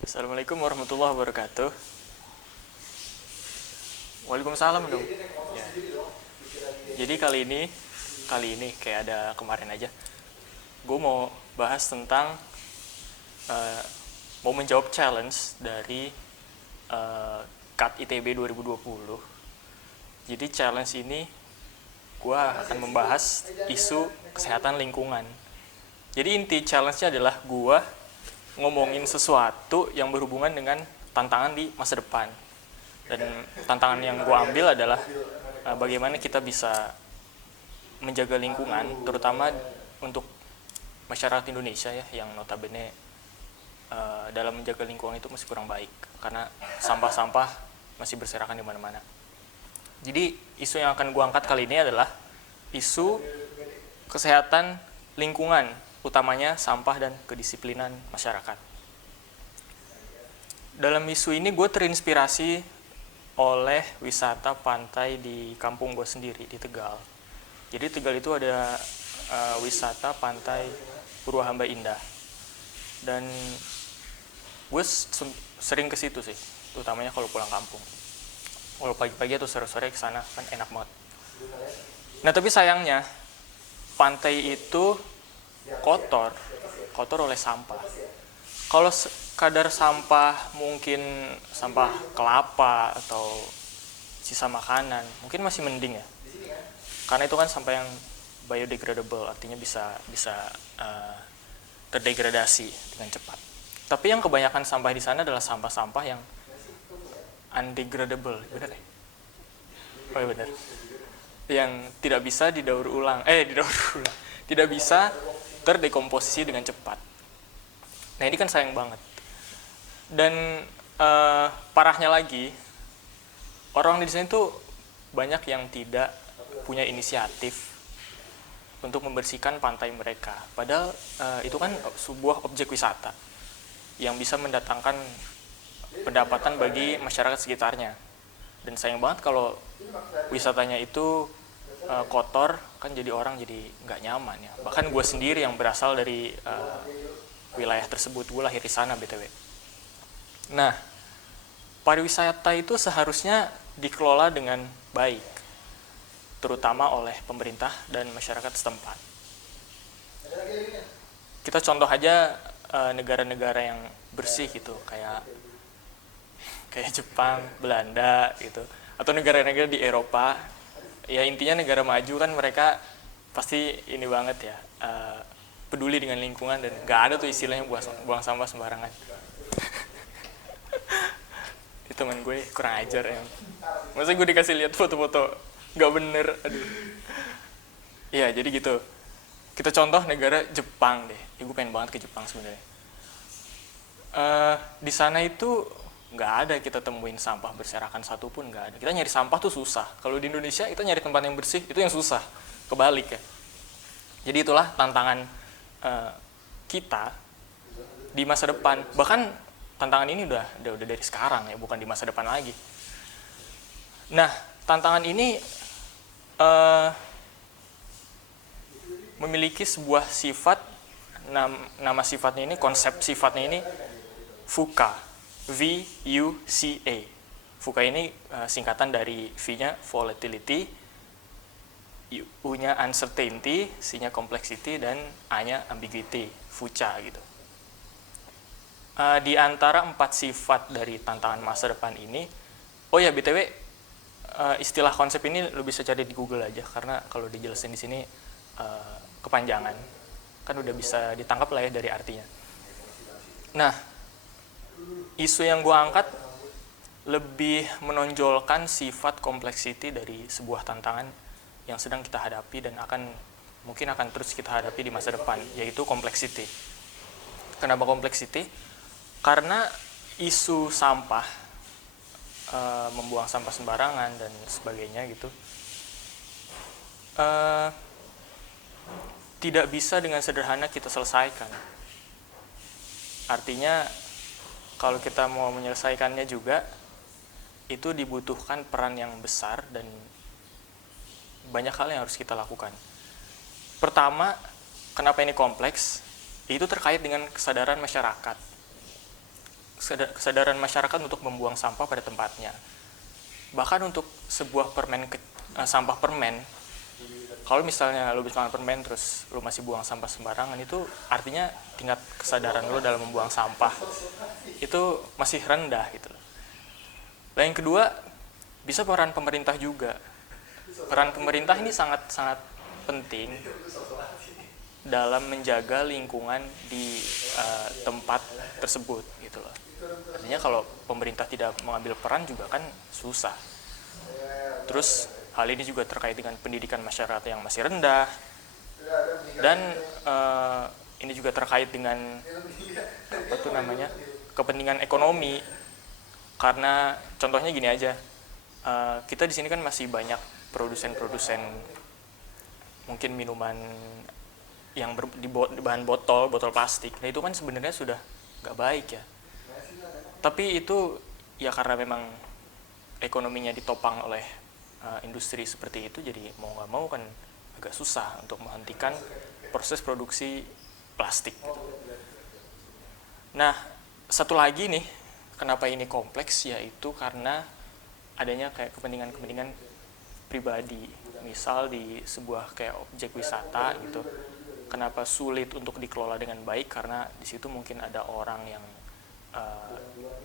Assalamualaikum warahmatullahi wabarakatuh. Waalaikumsalam dong. Ya. Jadi kali ini kayak ada kemarin aja, gue mau bahas tentang mau menjawab challenge dari KAT ITB 2020. Jadi challenge ini gue akan membahas isu kesehatan lingkungan. Jadi inti challenge-nya adalah gue ngomongin sesuatu yang berhubungan dengan tantangan di masa depan. Dan tantangan yang gue ambil adalah bagaimana kita bisa menjaga lingkungan, terutama untuk masyarakat Indonesia ya, yang notabene dalam menjaga lingkungan itu masih kurang baik karena sampah-sampah masih berserakan di mana-mana. Jadi isu yang akan gue angkat kali ini adalah isu kesehatan lingkungan, utamanya sampah dan kedisiplinan masyarakat. Dalam isu ini gue terinspirasi oleh wisata pantai di kampung gue sendiri, di Tegal. Jadi Tegal itu ada wisata pantai Purwahamba Indah. Dan gue sering ke situ sih, utamanya kalau pulang kampung. Kalau pagi-pagi atau sore-sore ke sana kan enak banget. Nah, tapi sayangnya pantai itu kotor oleh sampah. Kalau kadar sampah mungkin sampah kelapa atau sisa makanan, mungkin masih mending ya. Karena itu kan sampah yang biodegradable, artinya bisa terdegradasi dengan cepat. Tapi yang kebanyakan sampah di sana adalah sampah-sampah yang undegradable, benar ya? Oh ya benar. Yang tidak bisa didaur ulang, tidak bisa terdekomposisi dengan cepat. Nah ini kan sayang banget. Dan parahnya lagi, orang di sini tuh banyak yang tidak punya inisiatif untuk membersihkan pantai mereka. Padahal itu kan sebuah objek wisata yang bisa mendatangkan pendapatan bagi masyarakat sekitarnya. Dan sayang banget kalau wisatanya itu kotor, kan jadi orang jadi nggak nyaman ya. Bahkan gue sendiri yang berasal dari wilayah tersebut, gue lahir di sana BTW. Nah, pariwisata itu seharusnya dikelola dengan baik, terutama oleh pemerintah dan masyarakat setempat. Kita contoh aja negara-negara yang bersih gitu, kayak Jepang, Belanda gitu, atau negara-negara di Eropa. Ya intinya negara maju kan mereka pasti ini banget ya, peduli dengan lingkungan dan nggak ada tuh istilahnya buang sampah sembarangan. Itu teman gue kurang ajar ya. Maksudnya gue dikasih lihat foto-foto nggak bener, aduh. Iya jadi gitu. Kita contoh negara Jepang deh. Gue pengen banget ke Jepang sebenarnya. Di sana itu nggak ada kita temuin sampah berserakan satupun, nggak ada. Kita nyari sampah tuh susah. Kalau di Indonesia kita nyari tempat yang bersih itu yang susah, kebalik ya. Jadi itulah tantangan kita di masa depan. Bahkan tantangan ini udah dari sekarang ya, bukan di masa depan lagi. Nah, tantangan ini memiliki sebuah sifat, nama sifatnya ini, konsep sifatnya ini VUCA. VUCA. VUCA ini singkatan dari V-nya volatility, U-nya uncertainty, C-nya complexity, dan A-nya ambiguity, VUCA gitu. Di antara 4 sifat dari tantangan masa depan ini, oh ya BTW, istilah konsep ini lo bisa cari di Google aja, karena kalau dijelasin di sini kepanjangan, kan udah bisa ditangkap lah ya dari artinya. Nah, isu yang gue angkat lebih menonjolkan sifat complexity dari sebuah tantangan yang sedang kita hadapi dan mungkin akan terus kita hadapi di masa depan, yaitu complexity. Kenapa complexity? Karena isu sampah, membuang sampah sembarangan dan sebagainya gitu, tidak bisa dengan sederhana kita selesaikan. Artinya kalau kita mau menyelesaikannya juga, itu dibutuhkan peran yang besar dan banyak hal yang harus kita lakukan. Pertama, kenapa ini kompleks? Itu terkait dengan kesadaran masyarakat. Kesadaran masyarakat untuk membuang sampah pada tempatnya. Bahkan untuk sebuah sampah permen, kalau misalnya lo bisa makan permen terus lo masih buang sampah sembarangan, itu artinya tingkat kesadaran lo dalam membuang sampah itu masih rendah gitu. Dan yang kedua, bisa peran pemerintah juga. Peran pemerintah ini sangat penting dalam menjaga lingkungan di tempat tersebut gitu loh. Artinya kalau pemerintah tidak mengambil peran juga kan susah. Terus hal ini juga terkait dengan pendidikan masyarakat yang masih rendah, dan ini juga terkait dengan kepentingan ekonomi. Karena contohnya gini aja, kita di sini kan masih banyak produsen mungkin minuman yang di bahan botol plastik. Nah itu kan sebenarnya sudah nggak baik ya. Tapi itu ya karena memang ekonominya ditopang oleh industri seperti itu, jadi mau nggak mau kan agak susah untuk menghentikan proses produksi plastik gitu. Nah, satu lagi nih, kenapa ini kompleks, yaitu karena adanya kayak kepentingan pribadi. Misal di sebuah kayak objek wisata gitu, kenapa sulit untuk dikelola dengan baik, karena di situ mungkin ada orang yang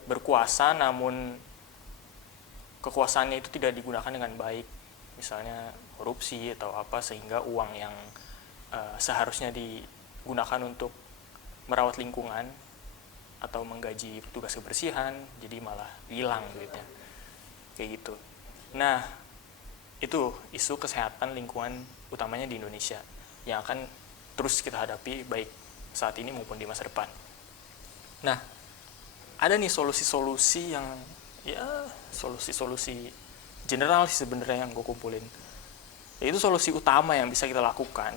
berkuasa namun kekuasaannya itu tidak digunakan dengan baik, misalnya korupsi atau apa, sehingga uang yang seharusnya digunakan untuk merawat lingkungan atau menggaji petugas kebersihan jadi malah hilang duitnya kayak gitu. Nah itu isu kesehatan lingkungan utamanya di Indonesia yang akan terus kita hadapi baik saat ini maupun di masa depan. Nah, ada nih solusi-solusi yang solusi general sih sebenarnya yang gue kumpulin. Itu solusi utama yang bisa kita lakukan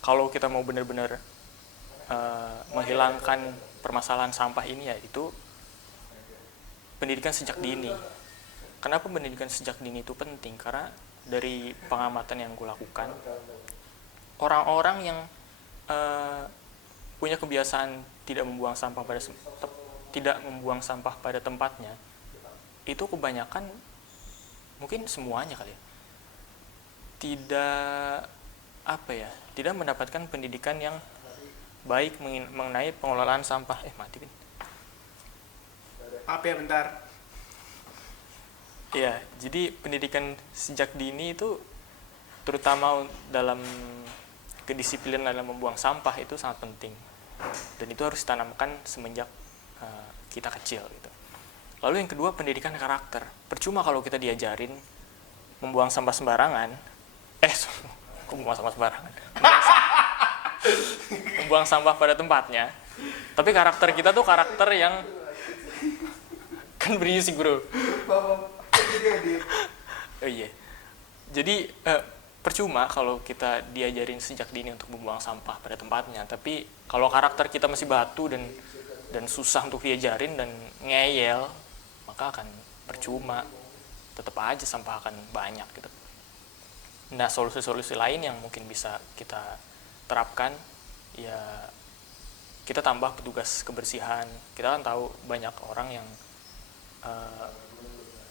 kalau kita mau benar-benar menghilangkan permasalahan sampah ini, yaitu pendidikan sejak dini. Kenapa pendidikan sejak dini itu penting? Karena dari pengamatan yang gue lakukan, orang-orang yang punya kebiasaan tidak membuang sampah pada tempatnya, itu kebanyakan, mungkin semuanya kali ya, tidak mendapatkan pendidikan yang baik mengenai pengelolaan sampah. Mati Bin. Maaf ya bentar. Ya, jadi pendidikan sejak dini itu terutama dalam kedisiplinan dalam membuang sampah itu sangat penting. Dan itu harus ditanamkan semenjak kita kecil gitu. Lalu yang kedua, pendidikan karakter. Percuma kalau kita diajarin membuang sampah sembarangan. Membuang sampah sembarangan. Membuang sampah pada tempatnya. Tapi karakter kita tuh karakter yang kan berisik, bro. Oh iya. Jadi percuma kalau kita diajarin sejak dini untuk membuang sampah pada tempatnya. Tapi kalau karakter kita masih batu dan susah untuk diajarin dan ngeyel, maka akan percuma. Tetap aja sampah akan banyak gitu. Nah, solusi-solusi lain yang mungkin bisa kita terapkan, ya kita tambah petugas kebersihan. Kita kan tahu banyak orang yang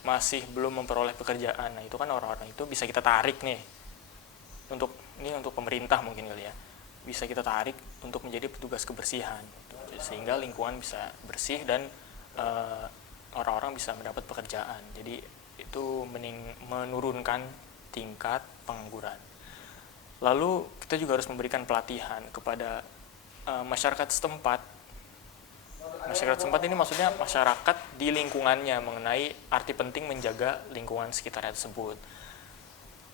masih belum memperoleh pekerjaan. Nah, itu kan orang-orang itu bisa kita tarik nih. Untuk pemerintah mungkin kali ya. Bisa kita tarik untuk menjadi petugas kebersihan. Sehingga lingkungan bisa bersih dan orang-orang bisa mendapat pekerjaan. Jadi itu menurunkan tingkat pengangguran. Lalu kita juga harus memberikan pelatihan kepada masyarakat setempat. Masyarakat setempat ini maksudnya masyarakat di lingkungannya mengenai arti penting menjaga lingkungan sekitarnya tersebut.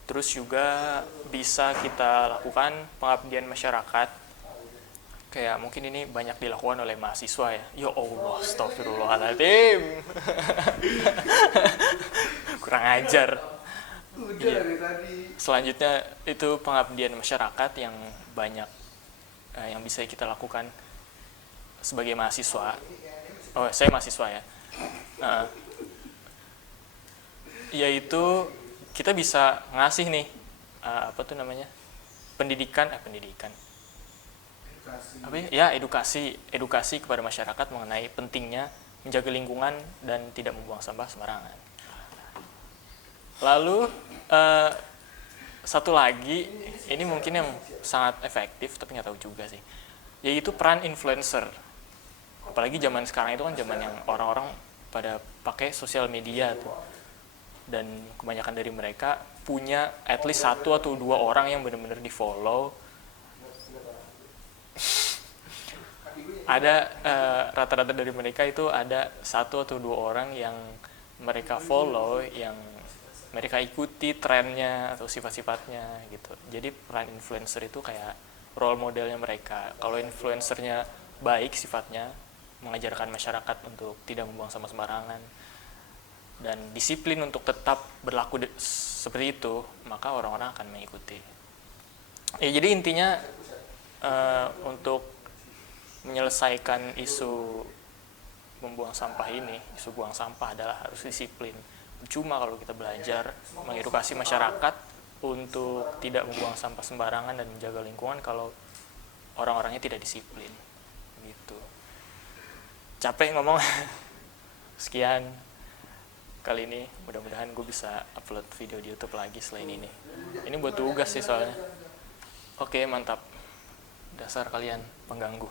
Terus juga bisa kita lakukan pengabdian masyarakat. Kayak mungkin ini banyak dilakukan oleh mahasiswa ya. Ya Allah, astagfirullahaladzim. Kurang ajar. Ya. Selanjutnya itu pengabdian masyarakat yang banyak yang bisa kita lakukan sebagai mahasiswa. Oh, saya mahasiswa ya. Yaitu kita bisa ngasih nih apa tuh namanya, pendidikan apa ya, edukasi kepada masyarakat mengenai pentingnya menjaga lingkungan dan tidak membuang sampah sembarangan. Lalu satu lagi, ini mungkin yang sangat efektif tapi nggak tahu juga sih, yaitu peran influencer. Apalagi zaman sekarang itu kan zaman yang orang-orang pada pakai sosial media tuh, dan kebanyakan dari mereka punya at least 1 atau 2 orang yang benar-benar di follow. Ada rata-rata dari mereka itu ada 1 atau 2 orang yang mereka follow, yang mereka ikuti trennya atau sifat-sifatnya gitu. Jadi peran influencer itu kayak role modelnya mereka. Kalau influencernya baik sifatnya, mengajarkan masyarakat untuk tidak membuang sampah sembarangan dan disiplin untuk tetap berlaku seperti itu, maka orang-orang akan mengikuti. Ya, jadi intinya untuk menyelesaikan isu membuang sampah ini, isu buang sampah adalah harus disiplin. Cuma kalau kita belajar mengedukasi masyarakat untuk tidak membuang sampah sembarangan dan menjaga lingkungan kalau orang-orangnya tidak disiplin gitu. Capek ngomong. Sekian kali ini, mudah-mudahan gue bisa upload video di YouTube lagi selain ini. Ini buat tugas sih soalnya. Oke, mantap. Dasar kalian pengganggu.